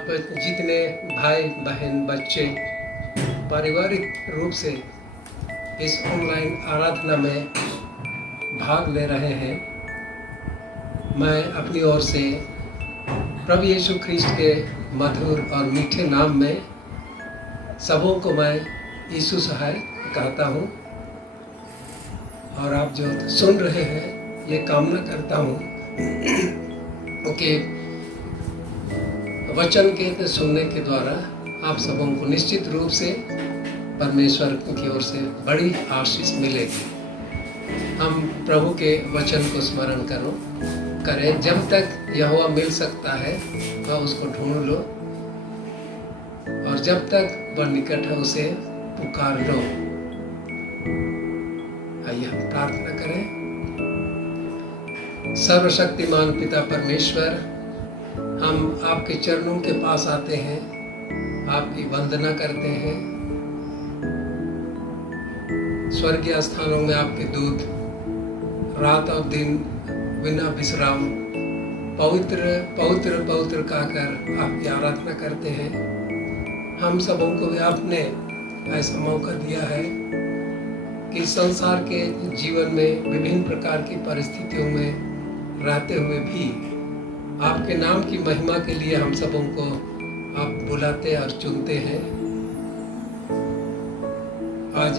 आप जितने भाई बहन बच्चे पारिवारिक रूप से इस ऑनलाइन आराधना में भाग ले रहे हैं, मैं अपनी ओर से प्रभु यीशु ख्रीस्त के मधुर और मीठे नाम में सबों को मैं यीशु सहाय कहता हूँ। और आप जो सुन रहे हैं, ये कामना करता हूँ कि वचन के सुनने के द्वारा आप सबों को निश्चित रूप से परमेश्वर की ओर से बड़ी आशीष मिलेगी। हम प्रभु के वचन को स्मरण करें। जब तक यहोवा मिल सकता है वह उसको ढूंढ लो, और जब तक वह निकट है उसे पुकार लो। आइए हम प्रार्थना करें। सर्वशक्तिमान पिता परमेश्वर, हम आपके चरणों के पास आते हैं, आपकी वंदना करते हैं। स्वर्गीय स्थानों में आपके दूत रात और दिन बिना विश्राम पवित्र पवित्र पवित्र कहकर आपकी आराधना करते हैं। हम सबों को भी आपने ऐसा मौका दिया है कि संसार के जीवन में विभिन्न प्रकार की परिस्थितियों में रहते हुए भी आपके नाम की महिमा के लिए हम सबों को आप बुलाते और चुनते हैं। आज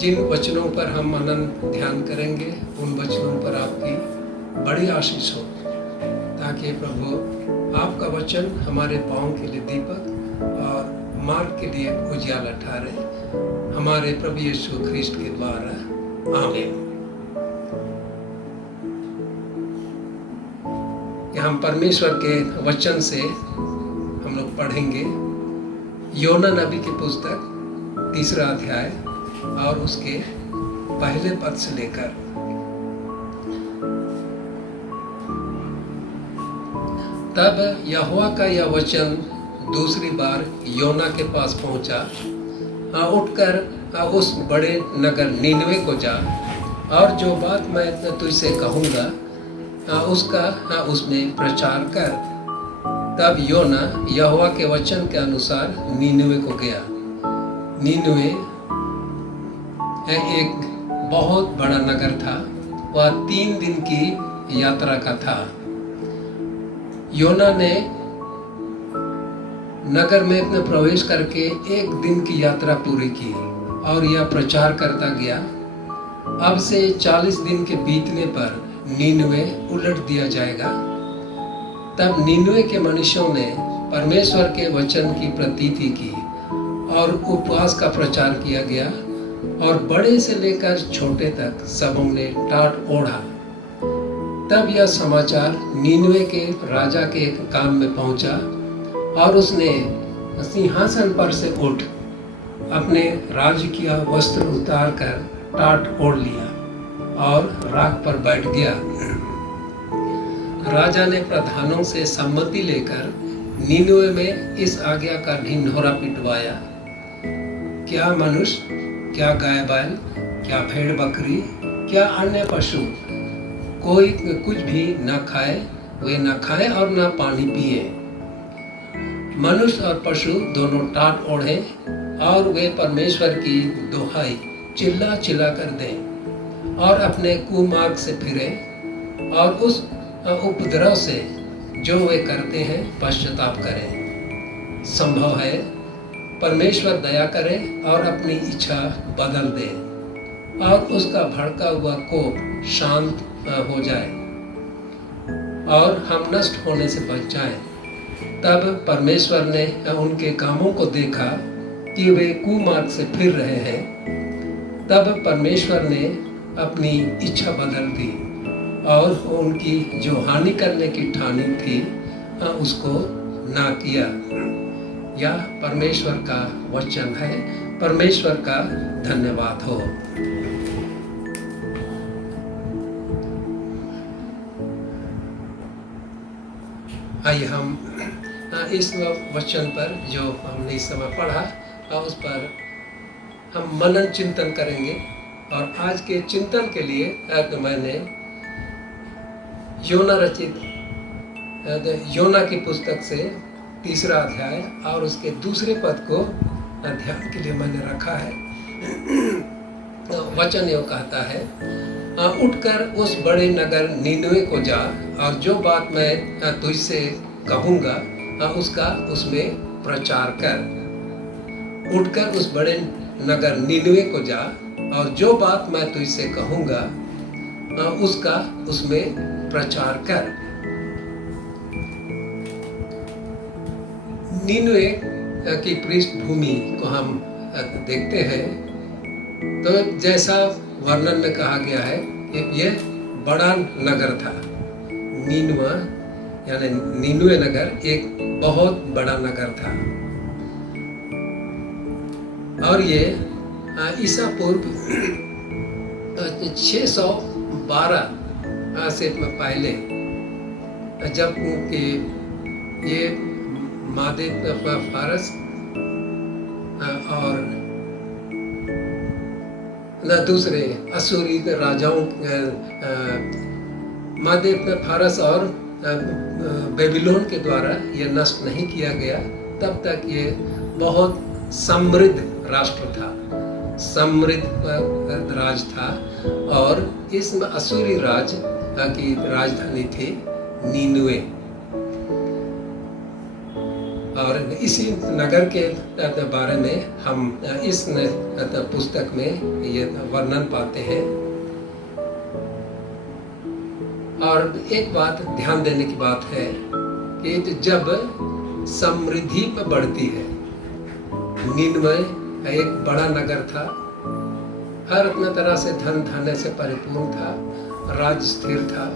जिन वचनों पर हम मनन ध्यान करेंगे, उन वचनों पर आपकी बड़ी आशीष हो, ताकि प्रभु आपका वचन हमारे पाँव के लिए दीपक और मार्ग के लिए उजियाला ठहरे। हमारे प्रभु यीशु ख्रीस्त के द्वारा, आमीन। हम परमेश्वर के वचन से हम लोग पढ़ेंगे योना नबी की पुस्तक 3 अध्याय और उसके पहले पद से लेकर। तब यहोवा का यह वचन दूसरी बार योना के पास पहुंचा, उठकर उस बड़े नगर नीनवे को जा, और जो बात मैं तुझसे कहूँगा उसका उसमें प्रचार कर। तब योना यहोवा के वचन के अनुसार नीनवे को गया। नीनवे एक बहुत बड़ा नगर था, वह 3 दिन की यात्रा का था। योना ने नगर में अपने प्रवेश करके 1 दिन की यात्रा पूरी की और यह प्रचार करता गया, अब से 40 दिन के बीतने पर नीनवे उलट दिया जाएगा। तब नीनवे के मनुष्यों ने परमेश्वर के वचन की प्रतीति की और उपवास का प्रचार किया गया, और बड़े से लेकर छोटे तक सबों ने टाट ओढ़ा। तब यह समाचार नीनवे के राजा के कान में पहुंचा, और उसने सिंहासन पर से उठ अपने राजकीय वस्त्र उतार कर टाट ओढ़ लिया और राख पर बैठ गया। राजा ने प्रधानों से सम्मति लेकर नीनवे में इस आज्ञा का ढिंढोरा पिटवाया, क्या मनुष्य, क्या गाय बैल, क्या भेड़ बकरी, क्या अन्य पशु कोई कुछ भी न खाए, वे न खाए और न पानी पिए। मनुष्य और पशु दोनों टाट ओढ़े, और वे परमेश्वर की दोहाई चिल्ला चिल्ला कर दें और अपने कुमार्ग से फिरे, और उस उपद्रव से जो वे करते हैं पश्चाताप करें। संभव है परमेश्वर दया करे और अपनी इच्छा बदल दे, और उसका भड़का हुआ कोप शांत हो जाए और हम नष्ट होने से बच जाएं। तब परमेश्वर ने उनके कामों को देखा कि वे कुमार्ग से फिर रहे हैं। तब परमेश्वर ने अपनी इच्छा बदल दी और उनकी जो हानि करने की ठानी थी उसको ना किया। यह परमेश्वर का वचन है। परमेश्वर का धन्यवाद हो। आइए हम इस वचन पर जो हमने इस समय पढ़ा उस पर हम मनन चिंतन करेंगे। और आज के चिंतन के लिए मैंने योना रचित योना की पुस्तक से 3 अध्याय और उसके दूसरे पद को ध्यान के लिए मैंने रखा है। वचन यो कहता है, उठकर उस बड़े नगर नीनवे को जा और जो बात मैं तुझसे कहूँगा उसका उसमें प्रचार कर। उठकर उस बड़े नगर नीनवे को जा और जो बात मैं तुझसे कहूँगा उसका उसमें प्रचार कर। नीनवे की पृष्ठभूमि को हम देखते हैं तो जैसा वर्णन में कहा गया है कि यह बड़ा नगर था। नीनवा यानी नीनवे नगर एक बहुत बड़ा नगर था और ये ईसा पूर्व 612 से पहले जब कि ये मादे फारस और दूसरे असूरी राजाओं मादे फारस और बेबीलोन के द्वारा ये नष्ट नहीं किया गया, तब तक ये बहुत समृद्ध राष्ट्र था, समृद्ध राज था। और इस असूरी राज की राजधानी थी नीनवे। और इसी नगर के बारे में हम इस पुस्तक में ये वर्णन पाते हैं। और एक बात ध्यान देने की बात है कि जब समृद्धि में बढ़ती है, नीनवे एक बड़ा नगर था, हर अपने तरह से धन धान्य से परिपूर्ण था, राज स्थिर था।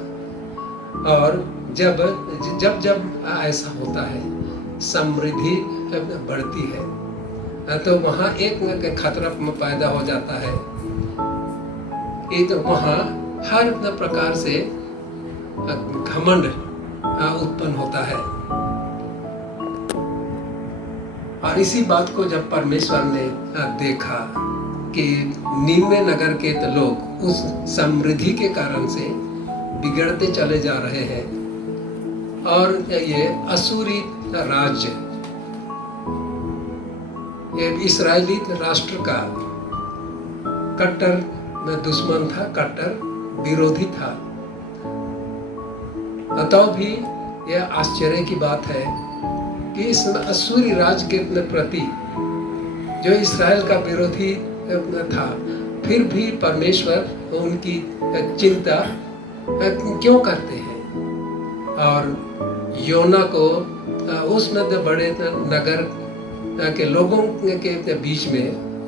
और जब जब जब ऐसा होता है, समृद्धि बढ़ती है, तो वहाँ एक खतरा पैदा हो जाता है कि तो वहाँ हर प्रकार से घमंड उत्पन्न होता है। और इसी बात को जब परमेश्वर ने देखा कि नीनवे नगर के तो लोग उस समृद्धि के कारण से बिगड़ते चले जा रहे हैं और ये असूरी राज्य, ये इस्राएली राष्ट्र का कट्टर दुश्मन था, कट्टर विरोधी था। तो भी यह आश्चर्य की बात है कि इस असूरी राज्य के प्रति जो इस्राएल का विरोधी था, फिर भी परमेश्वर उनकी चिंता क्यों करते हैं और योना को उस बड़े नगर के लोगों के बीच में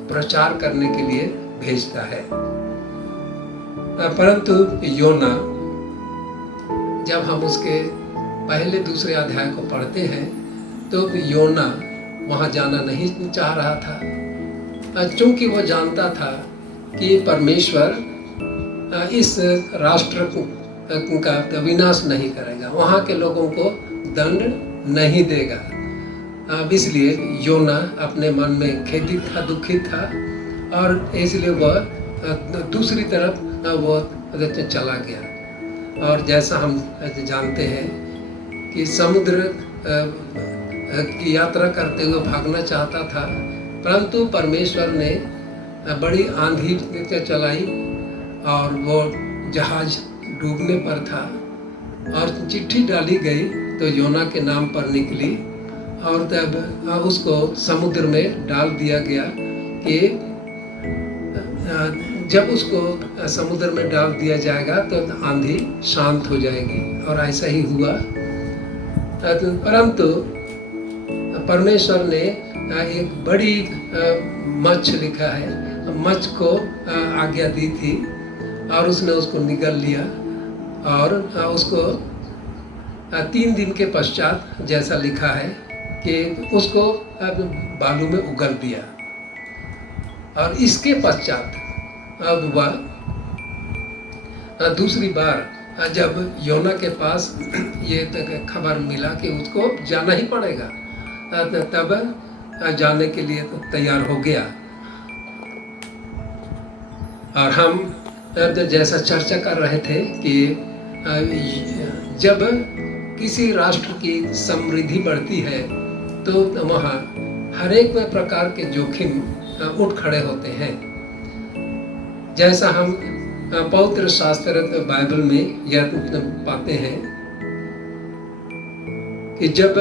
प्रचार करने के लिए भेजता है। परंतु योना, जब हम उसके पहले दूसरे अध्याय को पढ़ते हैं तो योना वहाँ जाना नहीं चाह रहा था, क्योंकि वो जानता था कि परमेश्वर इस राष्ट्र का विनाश नहीं करेगा, वहाँ के लोगों को दंड नहीं देगा। अब इसलिए योना अपने मन में खेदित था, दुखित था और इसलिए वह दूसरी तरफ वो चला गया। और जैसा हम जानते हैं कि समुद्र की यात्रा करते हुए भागना चाहता था, परंतु परमेश्वर ने बड़ी आंधी चलाई और वो जहाज डूबने पर था और चिट्ठी डाली गई तो योना के नाम पर निकली और तब उसको समुद्र में डाल दिया गया कि जब उसको समुद्र में डाल दिया जाएगा तो आंधी शांत हो जाएगी। और ऐसा ही हुआ। परंतु परमेश्वर ने एक बड़ी मच्छ लिखा है, मच्छ को आज्ञा दी थी और उसने उसको निगल लिया और उसको 3 दिन के पश्चात, जैसा लिखा है कि उसको बालू में उगल दिया। और इसके पश्चात अब वह दूसरी बार जब योना के पास ये खबर मिला कि उसको जाना ही पड़ेगा, तब जाने के लिए तैयार हो गया। और हम जैसा चर्चा कर रहे थे कि जब किसी राष्ट्र की समृद्धि बढ़ती है तो वहाँ हर एक प्रकार के जोखिम उठ खड़े होते हैं। जैसा हम पवित्र शास्त्र बाइबल में यह पाते हैं कि जब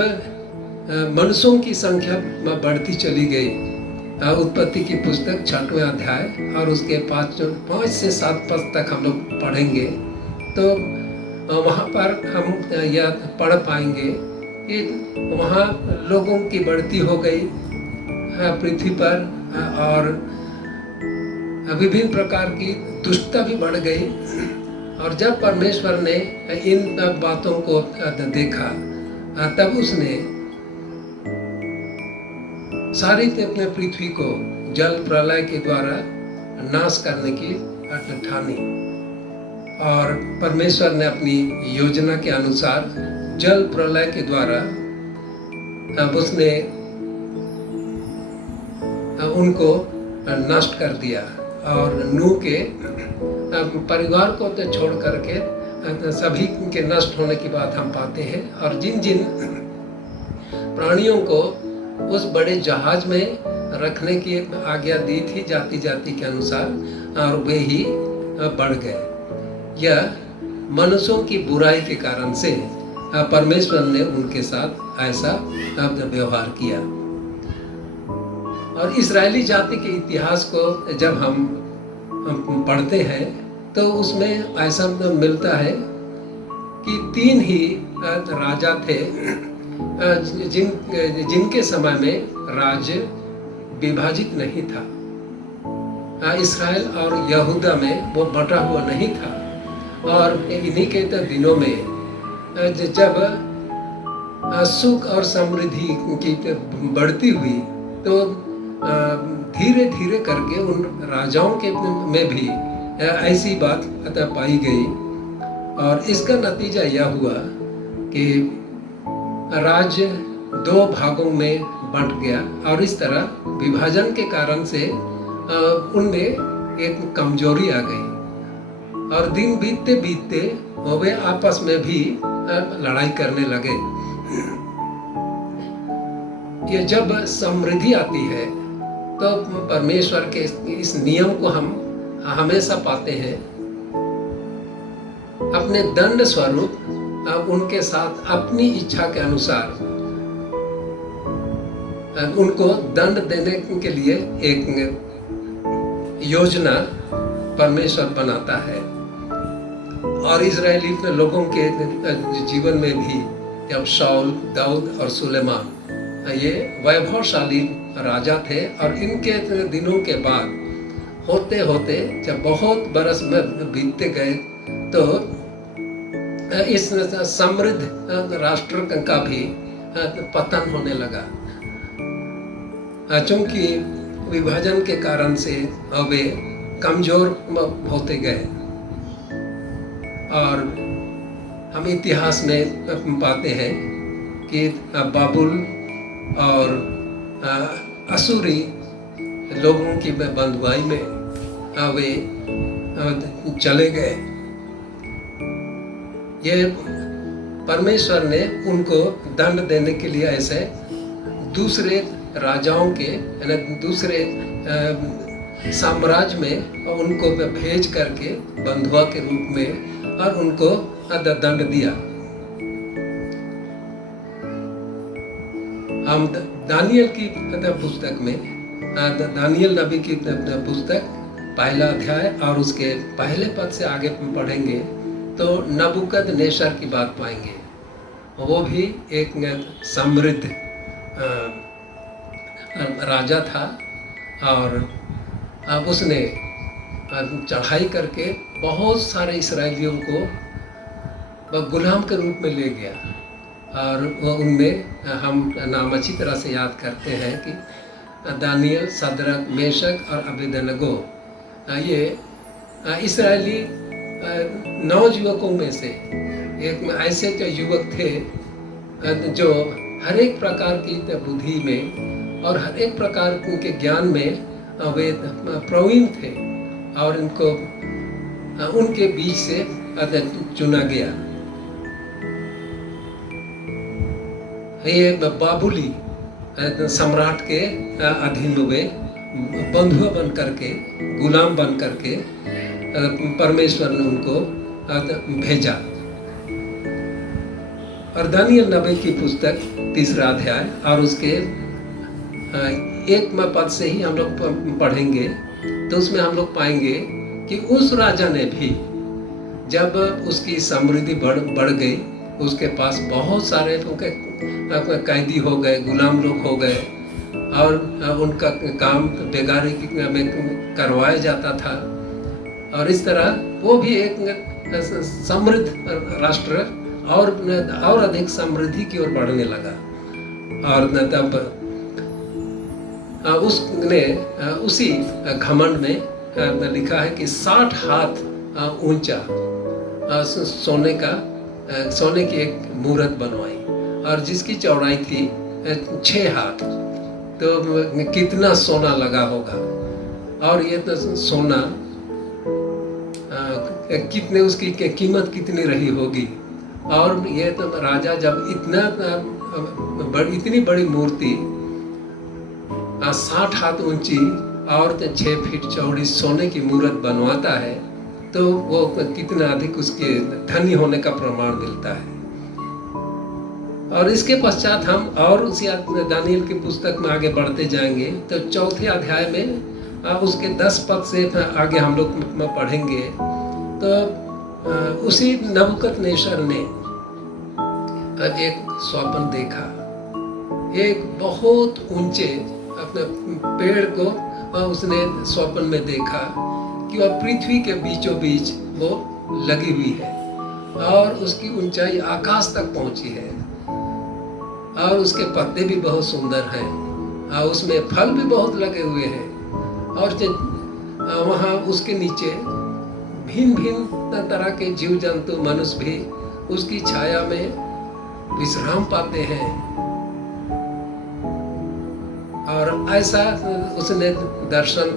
मनुष्यों की संख्या बढ़ती चली गई, उत्पत्ति की पुस्तक 6वें अध्याय और उसके 5 से 7 पद तक हम लोग पढ़ेंगे, तो वहाँ पर हम यह पढ़ पाएंगे कि वहाँ लोगों की बढ़ती हो गई पृथ्वी पर, और विभिन्न प्रकार की दुष्टता भी बढ़ गई। और जब परमेश्वर ने इन बातों को देखा, तब उसने सारी अपने पृथ्वी को जल प्रलय के द्वारा नाश करने की ठानी। और परमेश्वर ने अपनी योजना के अनुसार जल प्रलय के द्वारा उसने उनको नष्ट कर दिया। और नूह के परिवार को तो छोड़ करके सभी के नष्ट होने की बात हम पाते हैं। और जिन जिन प्राणियों को उस बड़े जहाज में रखने की आज्ञा दी थी जाति जाति के अनुसार, और वे ही बढ़ गए। यह मनुष्यों की बुराई के कारण से परमेश्वर ने उनके साथ ऐसा व्यवहार किया। और इस्राएली जाति के इतिहास को जब हम पढ़ते हैं तो उसमें ऐसा मिलता है कि 3 ही राजा थे जिनके समय में राज्य विभाजित नहीं था। इस्राएल और यहूदा में वो बटा हुआ नहीं था। और इन्हीं के दिनों में जब सुख और समृद्धि की बढ़ती हुई, तो धीरे धीरे करके उन राजाओं के में भी ऐसी बात पाई गई। और इसका नतीजा यह हुआ कि राज्य 2 भागों में बंट गया। और इस तरह विभाजन के कारण से उनमें एक कमजोरी आ गई। और दिन बीतते बीतते वे आपस में भी लड़ाई करने लगे। ये जब समृद्धि आती है तो परमेश्वर के इस नियम को हम हमेशा पाते हैं। अपने दंड स्वरूप उनके साथ अपनी इच्छा के अनुसार उनको दंड देने के लिए एक योजना परमेश्वर बनाता है। और इजरायली लोगों के जीवन में भी जब शाऊल, दाऊद और सुलेमान ये वैभवशाली राजा थे, और इनके दिनों के बाद होते होते जब बहुत बरस में बीतते गए, तो इस समृद्ध राष्ट्र का भी पतन होने लगा। चूंकि विभाजन के कारण से वे कमजोर होते गए। और हम इतिहास में पाते हैं कि बाबुल और असुरी लोगों की बंधुआई में वे चले गए। ये परमेश्वर ने उनको दंड देने के लिए ऐसे दूसरे राजाओं के दूसरे साम्राज्य में उनको भेज करके बंधुआ के रूप में और उनको दंड दिया। हम दानियल की पुस्तक में, दानियल नबी की पुस्तक 1 अध्याय और उसके पहले पद से आगे पढ़ेंगे तो नबूकदनेस्सर की बात पाएंगे। वो भी एक समृद्ध राजा था, और उसने चढ़ाई करके बहुत सारे इसराइलियों को गुलाम के रूप में ले गया। और वो उनमें हम नाम अच्छी तरह से याद करते हैं कि दानियल, सदरक, मेशक और अबेदनगो, ये इस्राएली 9 युवकों में से एक ऐसे जो युवक थे जो हर एक प्रकार की बुद्धि में और हर एक प्रकार के ज्ञान में वे प्रवीण थे, और इनको उनके बीच से चुना गया। ये बाबुली सम्राट के अधीन हुए, बंधुआ बन करके, गुलाम बन करके परमेश्वर ने उनको भेजा। और दानियल नबी की पुस्तक 3 अध्याय और उसके 1 पद से ही हम लोग पढ़ेंगे, तो उसमें हम लोग पाएंगे कि उस राजा ने भी जब उसकी समृद्धि बढ़ गई, उसके पास बहुत सारे कैदी हो गए, गुलाम लोग हो गए, और उनका काम बेगारी में करवाया जाता था, और इस तरह वो भी एक समृद्ध राष्ट्र और अधिक समृद्धि की ओर बढ़ने लगा। और तब उसने उसी घमंड में लिखा है कि 60 हाथ ऊंचा सोने की एक मूरत बनवाई, और जिसकी चौड़ाई थी 6 हाथ। तो कितना सोना लगा होगा, और ये तो सोना कितने, उसकी कीमत कितनी रही होगी। और ये तो राजा जब इतनी बड़ी मूर्ति 60 हाथ ऊंची और 6 फीट चौड़ी सोने की मूर्त बनवाता है, तो वो कितना अधिक उसके धनी होने का प्रमाण मिलता है। और इसके पश्चात हम और उसी दानियल की पुस्तक में आगे बढ़ते जाएंगे, तो 4 अध्याय में उसके 10 पद से आगे हम लोग पढ़ेंगे। तो उसी नबूकदनेस्सर ने एक स्वप्न देखा, एक बहुत ऊंचे अपने पेड़ को उसने स्वप्न में देखा कि वह पृथ्वी के बीचों बीच वो लगी हुई है, और उसकी ऊंचाई आकाश तक पहुंची है, और उसके पत्ते भी बहुत सुंदर हैं, और उसमें फल भी बहुत लगे हुए हैं, और वहाँ उसके नीचे भिन्न भिन्न तरह के जीव जंतु, मनुष्य भी उसकी छाया में विश्राम पाते हैं। और ऐसा उसने दर्शन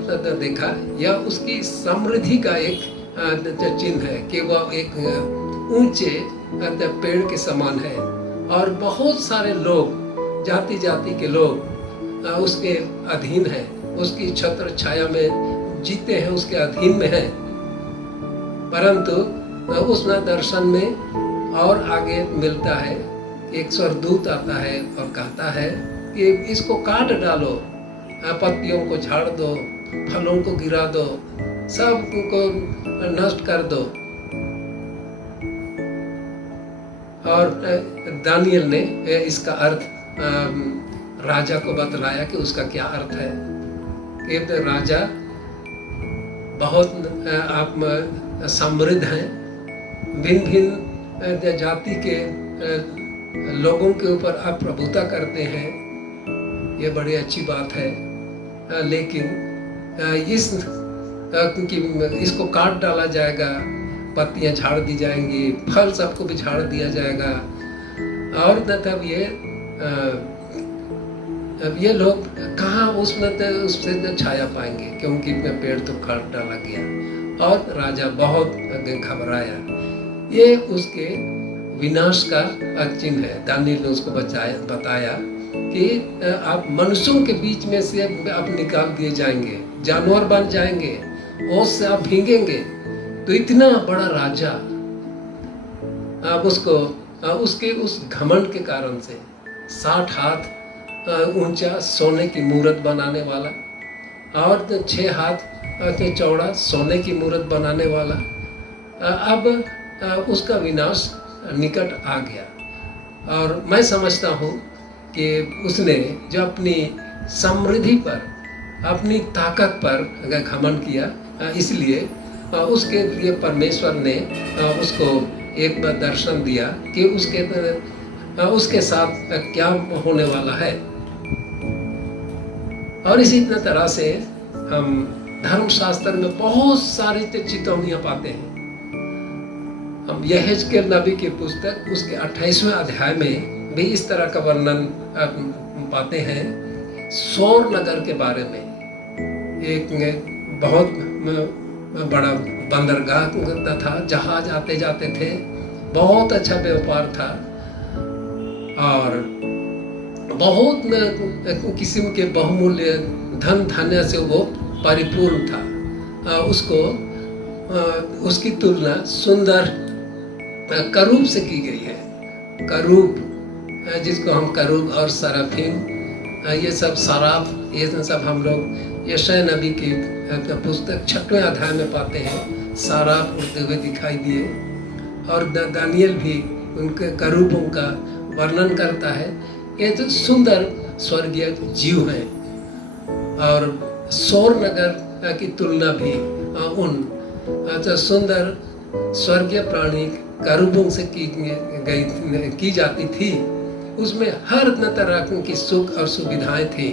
देखा, यह उसकी समृद्धि का एक चिन्ह है कि वह एक ऊंचे पेड़ के समान है, और बहुत सारे लोग, जाति जाति के लोग उसके अधीन हैं, उसकी छत्र छाया में जीते हैं, उसके अधीन में हैं। परंतु उस दर्शन में और आगे मिलता है, एक स्वर्गदूत आता है और कहता है कि इसको काट डालो, पत्तियों को झाड़ दो, फलों को गिरा दो, सब को नष्ट कर दो। और दानियल ने इसका अर्थ राजा को बतलाया कि उसका क्या अर्थ है। कि राजा बहुत समृद्ध हैं, भिन्न भिन्न जाति के लोगों के ऊपर आप प्रभुता करते हैं, ये बड़ी अच्छी बात है। लेकिन इसको काट डाला जाएगा, पत्तियां झाड़ दी जाएंगी, फल सबको भी झाड़ दिया जाएगा, और तब ये लोग कहाँ उससे छाया पाएंगे, क्योंकि पेड़ तो काट डाला गया। और राजा बहुत घबराया। ये उसके विनाश का चिन्ह है। दानियल ने उसको बताया कि आप मनुष्यों के बीच में से आप निकाल दिए जाएंगे, जानवर बन जाएंगे, ओस से आप भीगेंगे। तो इतना बड़ा राजा, आप उसको उसके उस घमंड के कारण से 60 हाथ ऊंचा सोने की मूरत बनाने वाला, और 6 हाथ चौड़ा सोने की मूरत बनाने वाला, अब उसका विनाश निकट आ गया। और मैं समझता हूँ कि उसने जो अपनी समृद्धि पर, अपनी ताकत पर घमंड किया, इसलिए उसके लिए परमेश्वर ने उसको एक बार दर्शन दिया कि उसके साथ क्या होने वाला है। और इसी तरह से हम धर्मशास्त्र में बहुत सारी चेतावनियां पाते हैं। हम यहेजकेल नबी की पुस्तक उसके 28वें अध्याय में भी इस तरह का वर्णन पाते हैं। सोर नगर के बारे में, एक बहुत बड़ा बंदरगाह था, जहाज आते जाते थे, बहुत अच्छा व्यापार था, और बहुत किस्म के बहुमूल्य धन धान्य से वो परिपूर्ण था। उसकी तुलना सुंदर करूब से की गई है। करूब, जिसको हम करूब और सराफीम, ये सब सराफ, ये सब हम लोग यशायाह नबी की पुस्तक 6वें अध्याय में पाते हैं। सराफ उड़ते हुए दिखाई दिए, और दानियल भी उनके करूबों का वर्णन करता है। ये तो सुंदर स्वर्गीय जीव हैं। और सौर नगर की तुलना भी उन सुंदर स्वर्गीय प्राणी करूबों से की जाती थी। उसमें हर तरह की सुख और सुविधाएं थी,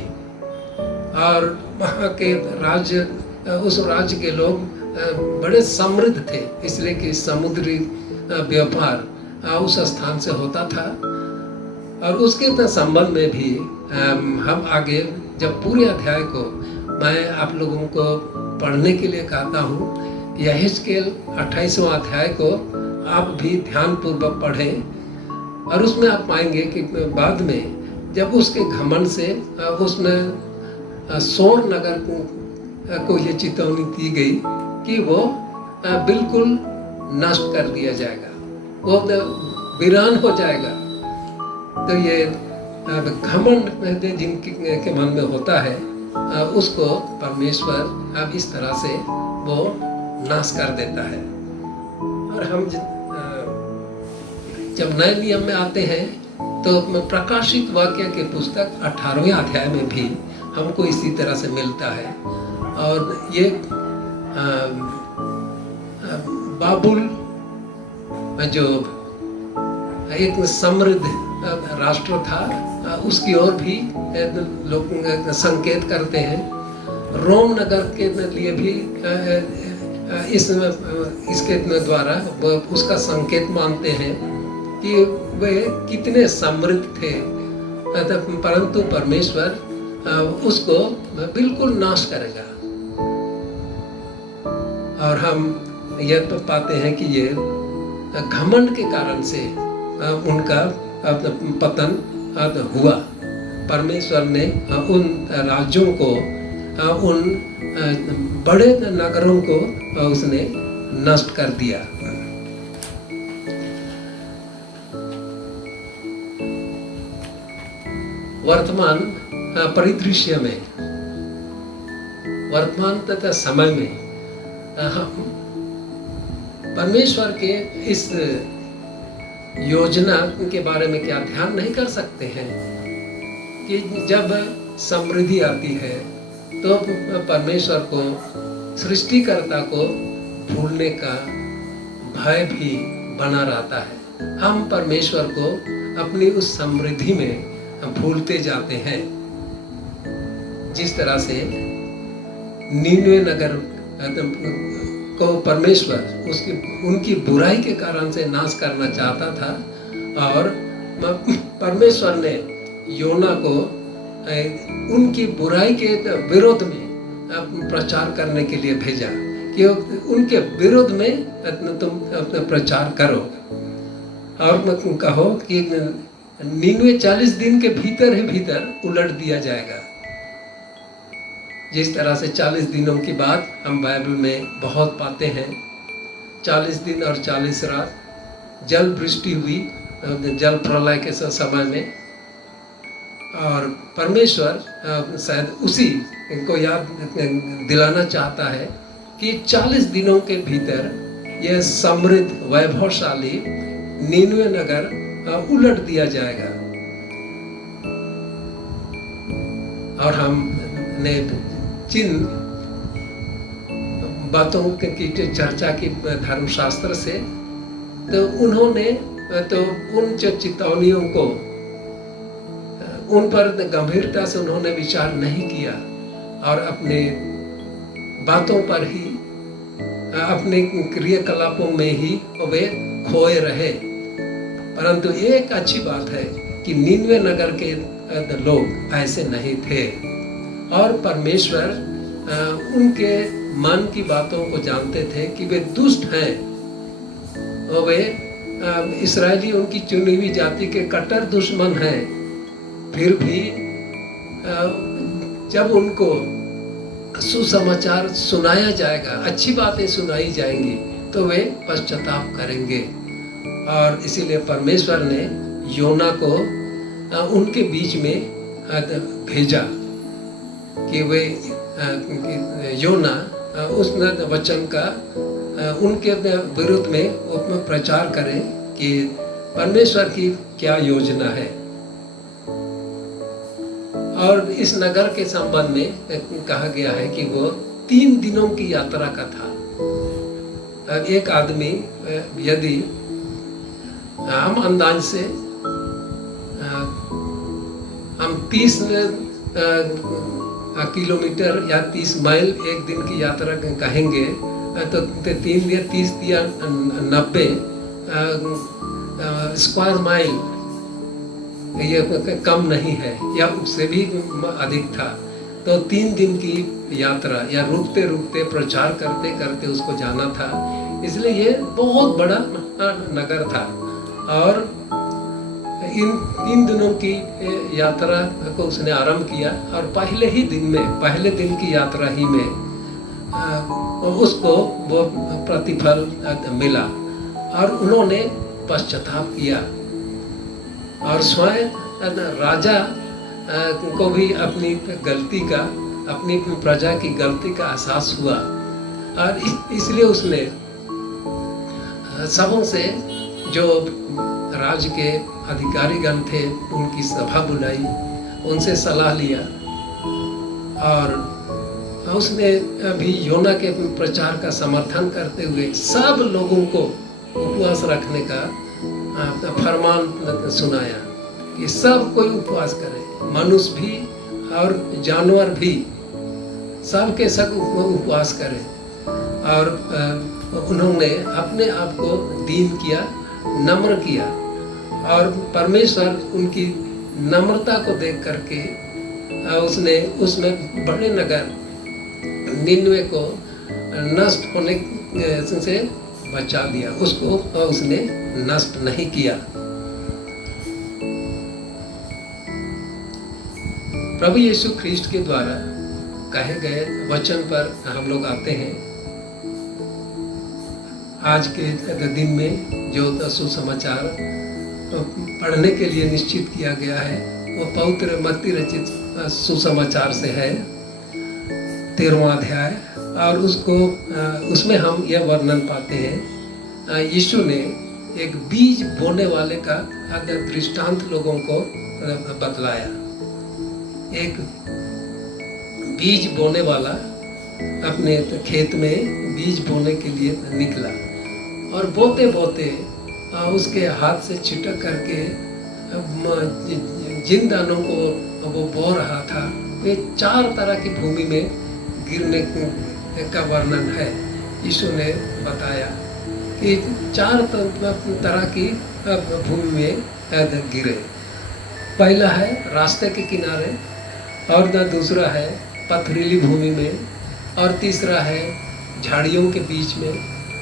और वहाँ के राज्य, उस राज्य के लोग बड़े समृद्ध थे, इसलिए कि समुद्री व्यापार उस स्थान से होता था। और उसके संबंध में भी हम आगे जब पूरे अध्याय को मैं आप लोगों को पढ़ने के लिए कहता हूँ, यहेजकेल 28वां अध्याय को आप भी ध्यान पूर्वक पढ़ें, और उसमें आप पाएंगे कि बाद में जब उसके घमंड से उसने सोर नगर को ये चेतावनी दी गई कि वो बिल्कुल नष्ट कर दिया जाएगा, वो वीरान हो जाएगा। तो ये घमंड जिनके मन में होता है, उसको परमेश्वर अब इस तरह से वो नाश कर देता है। और हम जब नए नियम में आते हैं तो प्रकाशित वाक्य के पुस्तक 18वें अध्याय में भी हमको इसी तरह से मिलता है। और ये बाबुल जो एक समृद्ध राष्ट्र था, उसकी ओर भी लोग संकेत करते हैं। रोम नगर के लिए भी इसके द्वारा उसका संकेत मानते हैं कि वे कितने समृद्ध थे, परंतु परमेश्वर उसको बिल्कुल नाश करेगा। और हम यह पाते हैं कि ये घमंड के कारण से उनका पतन हुआ। परमेश्वर ने उन राज्यों को, उन बड़े नगरों को उसने नष्ट कर दिया। वर्तमान परिदृश्य में, वर्तमान तथा समय में हम परमेश्वर के इस योजना के बारे में क्या ध्यान नहीं कर सकते हैं कि जब समृद्धि आती है तो परमेश्वर को, सृष्टिकर्ता को भूलने का भय भी बना रहता है। हम परमेश्वर को अपनी उस समृद्धि में भूलते जाते हैं। जिस तरह से नीनवे नगर को परमेश्वर उनकी बुराई के कारण से नाश करना चाहता था, और परमेश्वर ने योना को उनकी बुराई के विरोध में प्रचार करने के लिए भेजा कि उनके विरोध में तुम प्रचार करो, और कहो कि 40 दिन के भीतर ही भीतर उलट दिया जाएगा। जिस तरह से 40 दिनों की बात हम बाइबल में बहुत पाते हैं। 40 दिन और 40 रात जल वृष्टि हुई, जल प्रलय के समय में, और परमेश्वर शायद उसी को याद दिलाना चाहता है कि 40 दिनों के भीतर यह समृद्ध वैभवशाली नीनवे नगर उलट दिया जाएगा। और हमने जिन बातों की चर्चा की धर्मशास्त्र से, तो उन्होंने तो उन चेतावनियों को, उन पर गंभीरता से उन्होंने विचार नहीं किया, और अपने बातों पर ही, अपने क्रियाकलापों में ही वे खोए रहे। परंतु एक अच्छी बात है कि नीनवे नगर के लोग ऐसे नहीं थे, और परमेश्वर उनके मन की बातों को जानते थे कि वे दुष्ट हैं, और वे इस्राएली उनकी चुनी हुई जाति के कट्टर दुश्मन हैं। फिर भी जब उनको सुसमाचार सुनाया जाएगा, अच्छी बातें सुनाई जाएंगी, तो वे पश्चाताप करेंगे। और इसीलिए परमेश्वर ने योना को उनके बीच में भेजा कि वे योना उस वचन का उनके विरुद्ध में प्रचार करें कि परमेश्वर की क्या योजना है। और इस नगर के संबंध में कहा गया है कि वो 3 दिनों की यात्रा का था। एक आदमी यदि हम अंदाज से हम 30 किलोमीटर या 30 माइल एक दिन की यात्रा कहेंगे, तो 3 या 30 या 90 स्क्वायर माइल ये कम नहीं है, या उससे भी अधिक था। तो 3 दिन की यात्रा या रुकते रुकते प्रचार करते करते उसको जाना था, इसलिए ये बहुत बड़ा नगर था। और इन दिनों की यात्रा को उसने आरंभ किया, और पहले दिन की यात्रा ही में उसको वो प्रतिफल मिला, और उन्होंने पश्चाताप किया। और स्वयं राजा को भी अपनी गलती का, अपनी प्रजा की गलती का एहसास हुआ, और इसलिए उसने सबों से जो राज्य के अधिकारीगण थे उनकी सभा बुलाई, उनसे सलाह लिया, और उसने अभी योना के प्रचार का समर्थन करते हुए सब लोगों को उपवास रखने का फरमान सुनाया कि सब कोई उपवास करे, मनुष्य भी और जानवर भी, सब के सब उपवास करें। और उन्होंने अपने आप को दीन किया, नम्र किया, और परमेश्वर उनकी नम्रता को देख करके उसने उसमें बड़े नगर निन्वे को नष्ट होने से बचा दिया, उसको उसने नष्ट नहीं किया। प्रभु यीशु ख्रीस्ट के द्वारा कहे गए वचन पर हम लोग आते हैं। आज के दिन में जो सुसमाचार पढ़ने के लिए निश्चित किया गया है, वो पवित्र मत्ती रचित सुसमाचार से है, 13वां अध्याय। और उसमें हम यह वर्णन पाते हैं, यीशु ने एक बीज बोने वाले का दृष्टांत लोगों को बतलाया। एक बीज बोने वाला अपने खेत में बीज बोने के लिए निकला, और बोते बोते उसके हाथ से छिटक करके जिन दानों को वो बो रहा था, वे 4 तरह की भूमि में गिरने का वर्णन है। यीशु ने बताया कि 4 तरह की भूमि में गिरे। पहला है रास्ते के किनारे, और दूसरा है पथरीली भूमि में, और तीसरा है झाड़ियों के बीच में,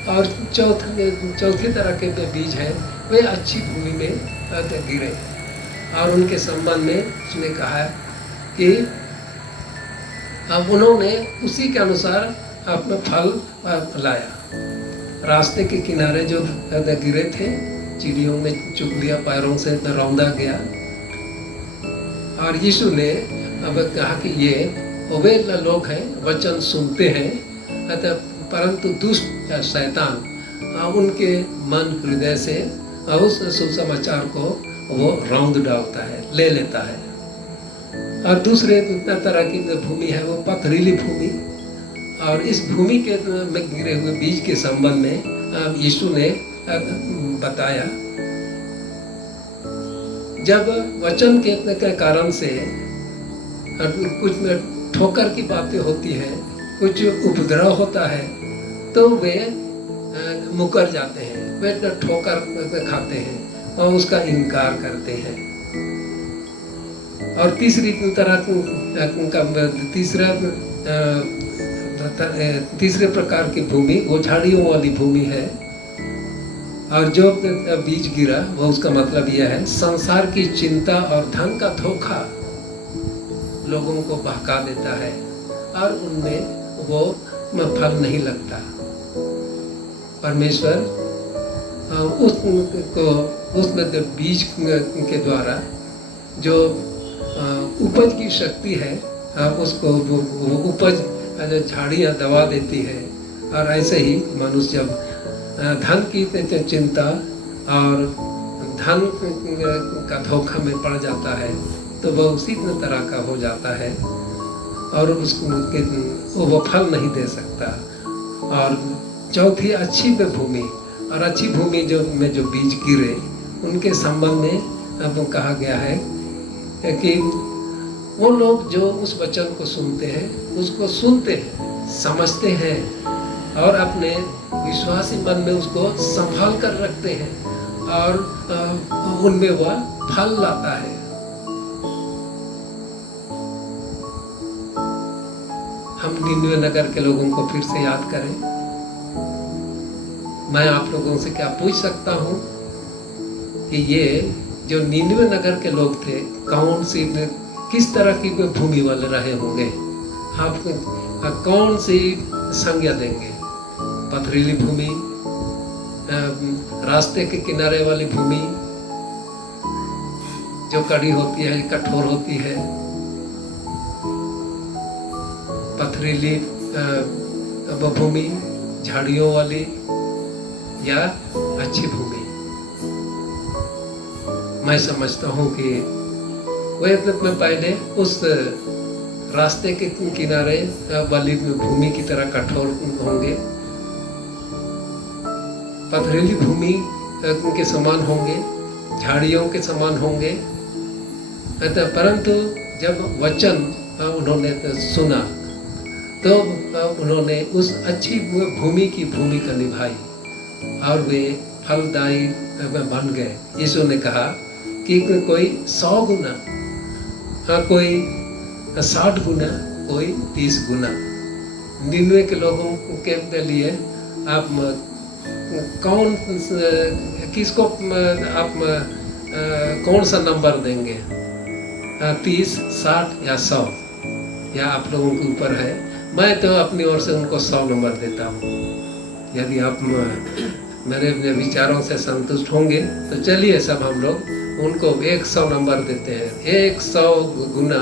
और चौथी तरह के बीज है वे अच्छी भूमि में गिरे। और उनके संबंध में उसने कहा कि अब उन्होंने उसी के अनुसार अपना फल लाया। रास्ते के किनारे जो गिरे थे, चिड़ियों ने चुग लिया, पैरों से रौंदा गया। और यीशु ने अब कहा कि ये वे लोग हैं, वचन सुनते हैं, परंतु दुष्ट या शैतान उनके मन हृदय से उस सुसमाचार को वो रौंद डालता है, ले लेता है। और दूसरे तरह की भूमि है वो पथरीली भूमि। और इस भूमि के में गिरे हुए बीज के संबंध में यीशु ने बताया, जब वचन के कारण से कुछ ठोकर की बातें होती हैं, कुछ उपद्रव होता है, तो वे मुकर जाते हैं, वे ठोकर खाते हैं और उसका इनकार करते हैं। और तीसरी तरह का तीसरे प्रकार की भूमि वो झाड़ियों वाली भूमि है। और जो बीज गिरा वो उसका मतलब यह है, संसार की चिंता और धन का धोखा लोगों को बहका देता है और उनमें वो फल नहीं लगता। परमेश्वर उसमें बीज के द्वारा जो उपज की शक्ति है, उसको वो उपज झाड़ियाँ दबा देती है। और ऐसे ही मनुष्य जब धन की चिंता और धन का धोखा में पड़ जाता है तो वह उसी तरह का हो जाता है और उसको वो फल नहीं दे सकता। और चौथी अच्छी भूमि, और अच्छी भूमि में जो बीज गिरे उनके संबंध में अब कहा गया है कि वो लोग जो उस वचन को सुनते हैं, उसको सुनते हैं, समझते हैं और अपने विश्वासी मन में उसको संभाल कर रखते हैं और उनमें वह फल लाता है। हम निन्वे नगर के लोगों को फिर से याद करें। मैं आप लोगों से क्या पूछ सकता हूँ कि ये जो निन्वे नगर के लोग थे, कौन सी किस तरह की भूमि वाले रहे होंगे? आप कौन सी संज्ञा देंगे? पथरीली भूमि, रास्ते के किनारे वाली भूमि जो कड़ी होती है, कठोर होती है, पथरीली भूमि, झाड़ियों वाली, या अच्छी भूमि? मैं समझता हूँ कि वे पहले उस रास्ते के किनारे वाली भूमि की तरह कठोर होंगे, पथरीली भूमि के समान होंगे, झाड़ियों के समान होंगे। परंतु जब वचन उन्होंने सुना तो उन्होंने उस अच्छी भूमि की भूमिका निभाई और वे फलदायी बन गए। यीशु ने कहा कि कोई 100 गुना, कोई 60 गुना, कोई 30 गुना। निन्वे के लोगों के लिए आप कौन किसको आप कौन सा नंबर देंगे? 30, 60 या 100? या आप लोगों के ऊपर है। मैं तो अपनी ओर से उनको 100 नंबर देता हूँ। यदि आप मेरे विचारों से संतुष्ट होंगे तो चलिए सब हम लोग उनको 100 नंबर देते हैं। 100 गुना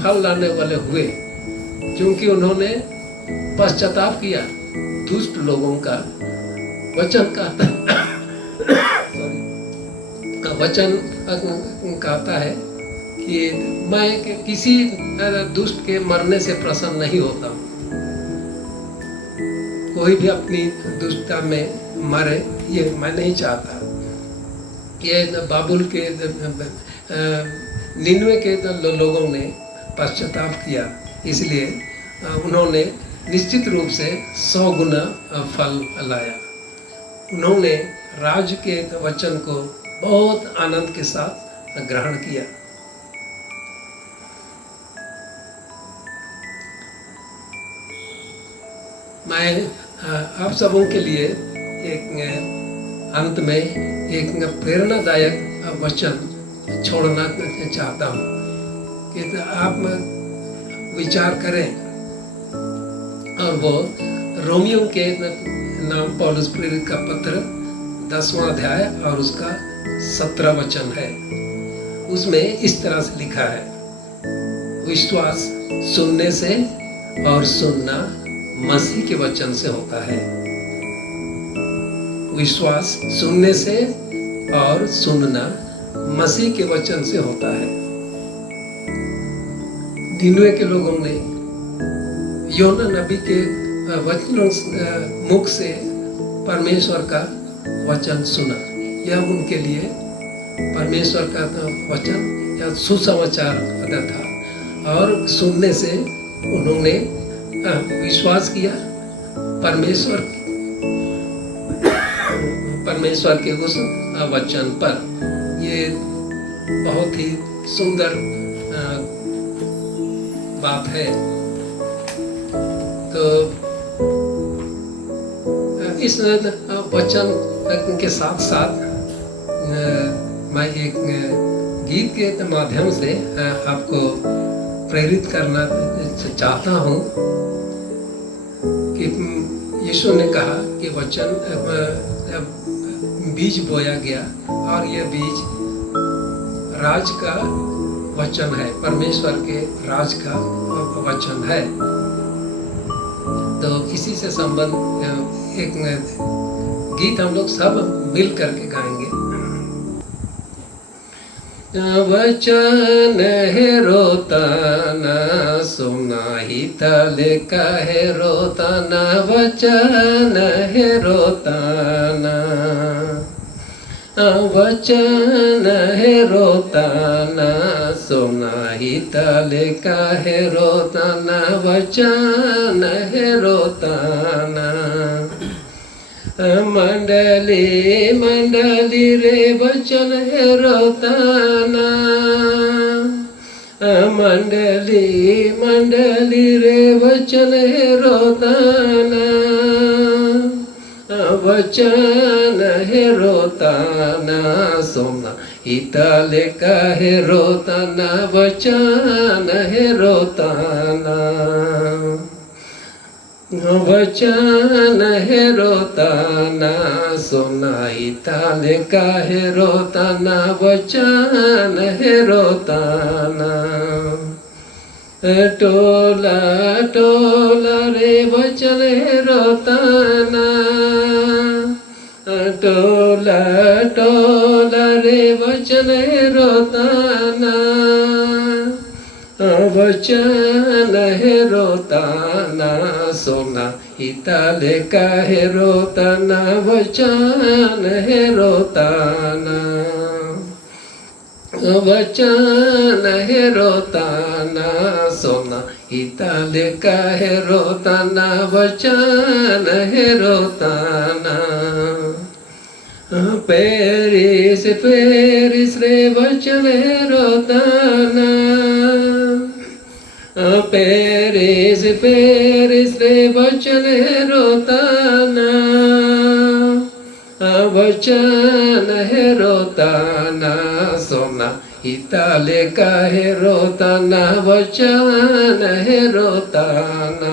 फल लाने वाले हुए, क्योंकि उन्होंने पश्चाताप किया। दुष्ट लोगों का वचन कहता है कि मैं किसी दुष्ट के मरने से प्रसन्न नहीं होता हूँ। कोई भी अपनी दुष्टता में मरे, ये मैं नहीं चाहता। ये बाबुल के निन्वे के लोगों ने पश्चाताप किया, इसलिए उन्होंने निश्चित रूप से 100 गुना फल लाया। उन्होंने राज के वचन को बहुत आनंद के साथ ग्रहण किया। मैं आप सबों के लिए एक अंत में एक प्रेरणादायक वचन छोड़ना चाहता हूँ कि आप विचार करें। और वो रोमियो के नाम पौलुस प्रेरित का पत्र 10वां अध्याय और उसका 17 वचन है। उसमें इस तरह से लिखा है, विश्वास सुनने से और सुनना मसीह के वचन से होता है। विश्वास सुनने से और सुनना मसीह के वचन से होता है। निन्वे के लोगों ने योना नबी के वचनों मुख से परमेश्वर का वचन सुना। यह उनके लिए परमेश्वर का वचन या सुसमाचार था। और सुनने से उन्होंने विश्वास किया परमेश्वर के उस वचन पर। ये बहुत ही सुंदर बात है। तो इस वचन के साथ साथ मैं एक गीत के माध्यम से आपको प्रेरित करना चाहता हूँ कि यीशु ने कहा कि वचन बीज बोया गया और यह बीज राज का वचन है, परमेश्वर के राज का वचन है। तो इसी से संबंध एक गीत हम लोग सब मिल करके गाएंगे। वचन है रोता न सुनाई तले का है रोता न, वचन है रोता न, वचन है रोता न सुनाई तले का है रोता न, वचन है रोता न। मंडली मंडली रे वचन है रोताना, मंडली मंडली रे वचन है रोताना, वचन है रोताना सोना इताले का है रोताना, वचन है रोताना, वचन है रोताना सुनाई ताले का है रोताना, वचन है रोताना। टोला टोला रे वचन है रोताना, टोला टोला रे वचन है रोताना, वचन है रोताना सोना इताले का है रोताना, वचन है रोताना, वचन है रोताना सोना इताले का है रोताना, वचन है रोताना। पेरिस पेरिस रे वचन है रोताना, पेरिस पेरिस रे वचन है रोताना, वचन है रोताना सोना इताले का है रोताना, वचन है रोताना,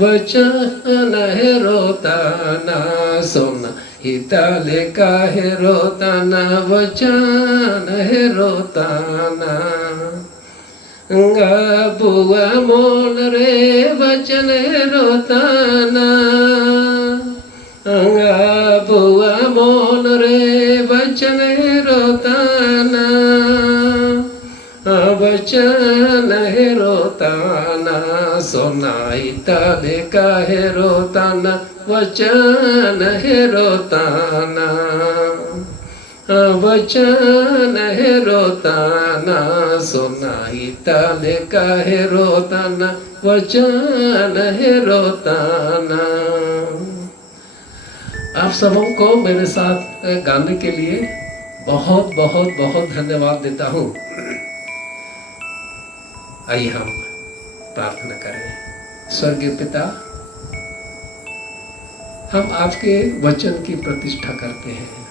वचन है रोताना सोना इताले का है रोताना, वचन है रोताना। बुआ मोल रे वचन है रोताना, बुआ मोल रे वचन है रोताना, वचन है रोताना सोना इताले का है रोताना, वचन है रोताना, वचन है रोताना सोना इताले का है रोताना, वचन है रोताना। आप सबों को मेरे साथ गाने के लिए बहुत बहुत बहुत धन्यवाद देता हूँ। आइए हम प्रार्थना करें। स्वर्गीय पिता, हम आपके वचन की प्रतिष्ठा करते हैं।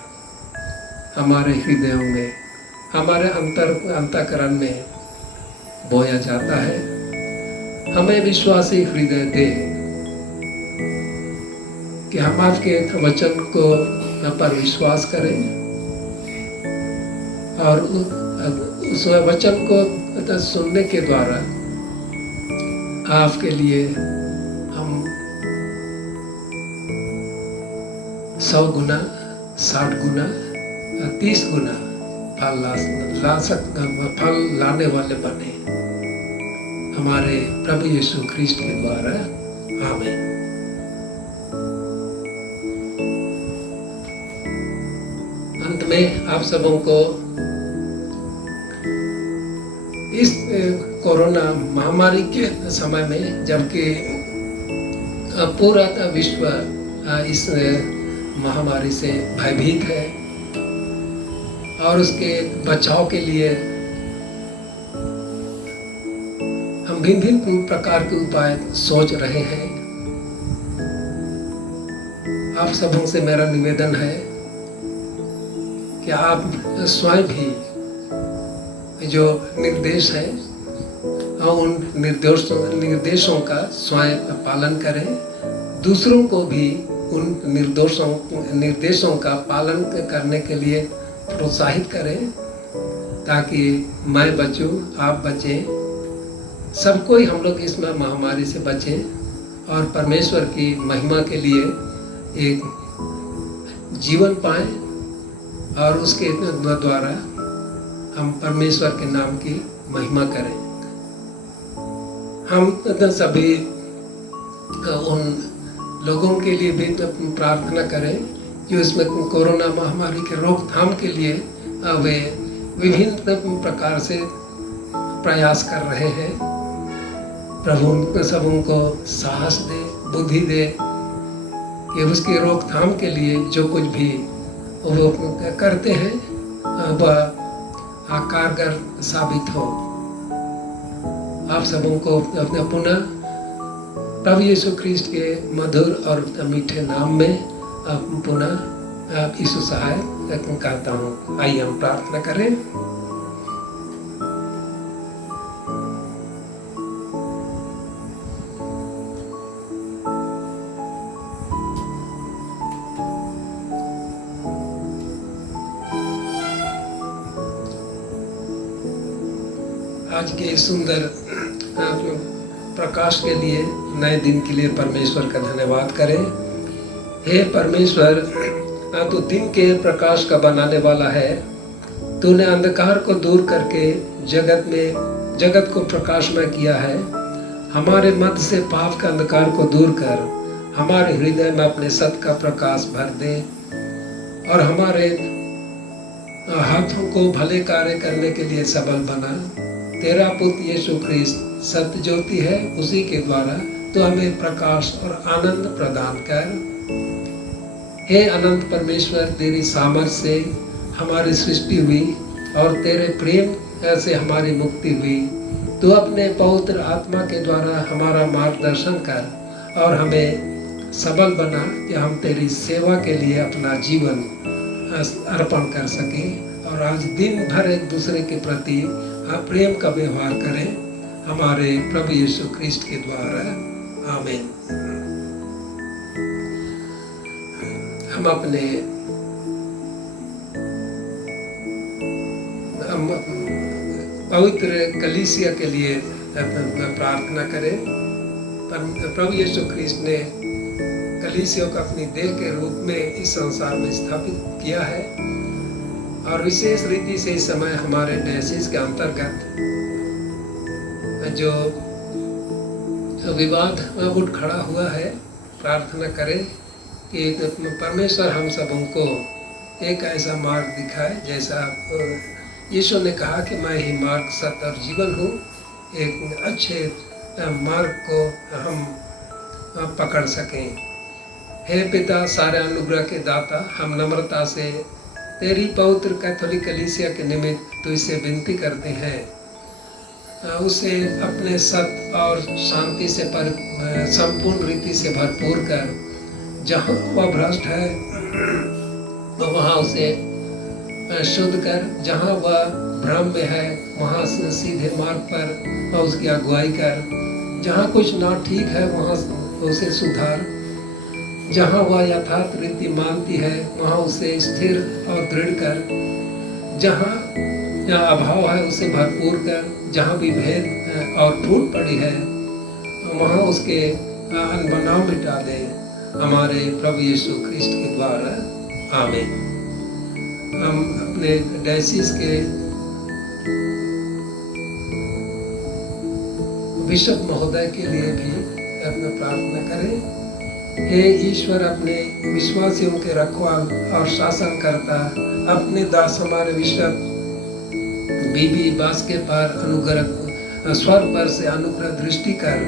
हमारे हृदयों में, हमारे अंतःकरण में बोया जाता है। हमें विश्वासी हृदय दे कि हम आपके वचन को पर विश्वास करें और उस वचन को सुनने के द्वारा आपके लिए हम 100 गुना, 60 गुना, 30 गुना फल लाने वाले बने, हमारे प्रभु यीशु ख्रीस्ट के द्वारा। आमीन। अंत में आप सबों को इस कोरोना महामारी के समय में, जबकि पूरा विश्व इस महामारी से भयभीत है और उसके बचाव के लिए हम भिन्न भिन्न प्रकार के उपाय सोच रहे हैं। आप सबों से मेरा निवेदन है कि आप स्वयं भी जो निर्देश है उन निर्देशों का स्वयं पालन करें, दूसरों को भी उन निर्देशों का पालन करने के लिए प्रोत्साहित करें, ताकि मैं बचूं, आप बचें, सबको ही हम लोग इस महामारी से बचें और परमेश्वर की महिमा के लिए एक जीवन पाएं और उसके द्वारा हम परमेश्वर के नाम की महिमा करें। हम सभी उन लोगों के लिए भी प्रार्थना करें जो इसमें कोरोना महामारी के रोकथाम के लिए वे विभिन्न प्रकार से प्रयास कर रहे हैं। प्रभु सबों को साहस दे, बुद्धि दे कि उसकी रोकथाम के लिए जो कुछ भी वो करते हैं वह कारगर साबित हो। आप सबों को अपने पुनः प्रभु यीशु ख्रीस्ट के मधुर और मीठे नाम में पुनः यीशु सहाय कहता हूँ। आइए हम प्रार्थना करें। आज के सुंदर प्रकाश के लिए, नए दिन के लिए परमेश्वर का धन्यवाद करें। हे परमेश्वर, तू दिन के प्रकाश का बनाने वाला है। तूने अंधकार को दूर करके जगत को प्रकाशमय किया है। हमारे मध्य से पाप का अंधकार को दूर कर हमारे हृदय में अपने सत्य का प्रकाश भर दे और हमारे हाथों को भले कार्य करने के लिए सबल बना। तेरा पुत्र यीशु ख्रीस्त सत्य ज्योति है, उसी के द्वारा तो हमें प्रकाश और आनंद प्रदान कर। हे अनंत परमेश्वर, तेरी सामर्थ से हमारी सृष्टि हुई और तेरे प्रेम से हमारी मुक्ति हुई। तू अपने पवित्र आत्मा के द्वारा हमारा मार्गदर्शन कर और हमें सबल बना कि हम तेरी सेवा के लिए अपना जीवन अर्पण कर सकें और आज दिन भर एक दूसरे के प्रति प्रेम का व्यवहार करें, हमारे प्रभु यीशु ख्रीस्ट के द्वारा। आमीन। हम अपने पवित्र कलीसिया के लिए प्रार्थना करें। प्रभु यीशु ख्रीस्ट ने कलीसिया को अपनी देह के रूप में इस संसार में स्थापित किया है और विशेष रीति से इस समय हमारे डायसिस के अंतर्गत जो विवाद उठ खड़ा हुआ है, प्रार्थना करें कि परमेश्वर हम सबों को एक ऐसा मार्ग दिखाए जैसा यीशु ने कहा कि मैं ही मार्ग, सत्य और जीवन हूँ। एक अच्छे मार्ग को हम पकड़ सकें। हे पिता, सारे अनुग्रह के दाता, हम नम्रता से तेरी पवित्र कैथोलिक कलीसिया के निमित्त तो इसे विनती करते हैं, उसे अपने सत्य और शांति से संपूर्ण रीति से भरपूर कर। जहाँ वह भ्रष्ट है तो वहाँ उसे शुद्ध कर, जहाँ वह भ्रम में है वहाँ से सीधे मार्ग पर उसकी अगुवाई कर। जहाँ कुछ ना ठीक है वहाँ उसे सुधार। जहाँ वह यथार्थ रीति मानती है वहाँ उसे स्थिर और दृढ़ कर। जहाँ अभाव है उसे भरपूर कर। जहाँ भी भेद और टूट पड़ी है वहाँ उसके अनबनाव मिटा दे, हमारे प्रभु यीशु ख्रीस्ट के द्वारा। आमीन। हम अपने डायसिस के बिशप महोदय के लिए भी अपना प्रार्थना करें। हे ईश्वर, अपने विश्वासियों के रखवाल और शासनकर्ता, अपने दास हमारे बिशप बीबी बास्के पर अनुग्रह स्वर पर से अनुग्रह दृष्टि कर,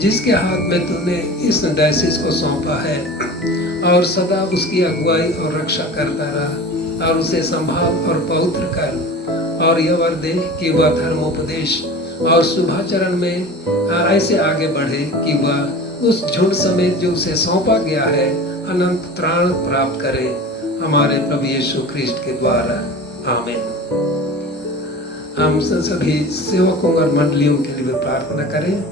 जिसके हाथ में तूने इस डायसिस को सौंपा है, और सदा उसकी अगुवाई और रक्षा करता रहा और उसे संभाल और पवित्र कर और यह वर दे कि वह धर्मोपदेश और शुभाचरण में ऐसे आगे बढ़े कि वह उस झुंड समेत जो उसे सौंपा गया है अनंत त्राण प्राप्त करें, हमारे प्रभु यीशु ख्रिस्ट के द्वारा। आमीन। हम सभी सेवकों और मंडलियों के लिए भी प्रार्थना करें।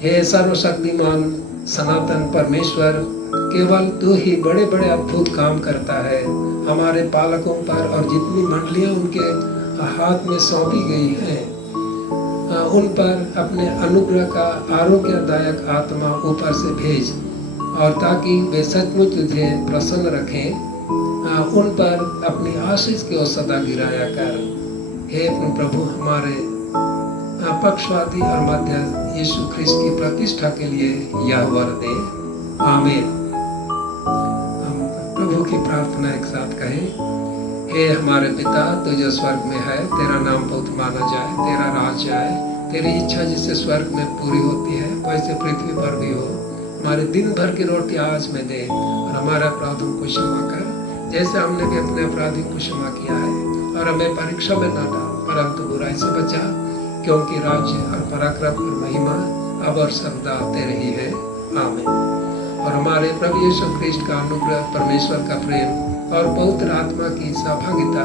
हे सर्वशक्तिमान सनातन परमेश्वर, केवल तू ही बड़े बड़े अद्भुत काम करता है। हमारे पालकों पर और जितनी मंडलियां उनके हाथ में सौंपी गई हैं, उन पर अपने अनुग्रह का आरोग्यदायक आत्मा ऊपर से भेज, और ताकि वे सचमुच तुझे प्रसन्न रखें, उन पर अपनी आशीष की औषधा गिराया कर। हे प्रभु, हमारे पक्षवादी और मध्य यीशु ख्रिस्त की प्रतिष्ठा के लिए यह वर दे। आमीन। हम प्रभु की प्रार्थना एक साथ कहें। हे हमारे पिता, तू जो स्वर्ग में है, तेरा नाम बहुत माना जाए, तेरा राज आए, तेरी इच्छा जिससे स्वर्ग में पूरी होती है वैसे पृथ्वी पर भी हो। हमारे दिन भर की रोटी आज में दे, और हमारे अपराधों को क्षमा कर, जैसे हमने भी अपने अपराधियों को क्षमा किया है। और हमें परीक्षा में न डाल, परंतु बुराई से बचा, क्योंकि राज्य और पराक्रम और महिमा अब और सदा तेरे ही है। आमीन। और हमारे प्रभु यीशु ख्रिस्ट का अनुग्रह, परमेश्वर का प्रेम और पवित्र आत्मा की सहभागिता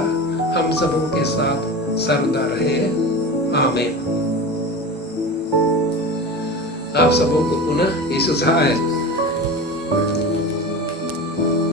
हम सबों के साथ सर्वदा रहे। आमीन। आप सबों को पुनः यीशु सहाय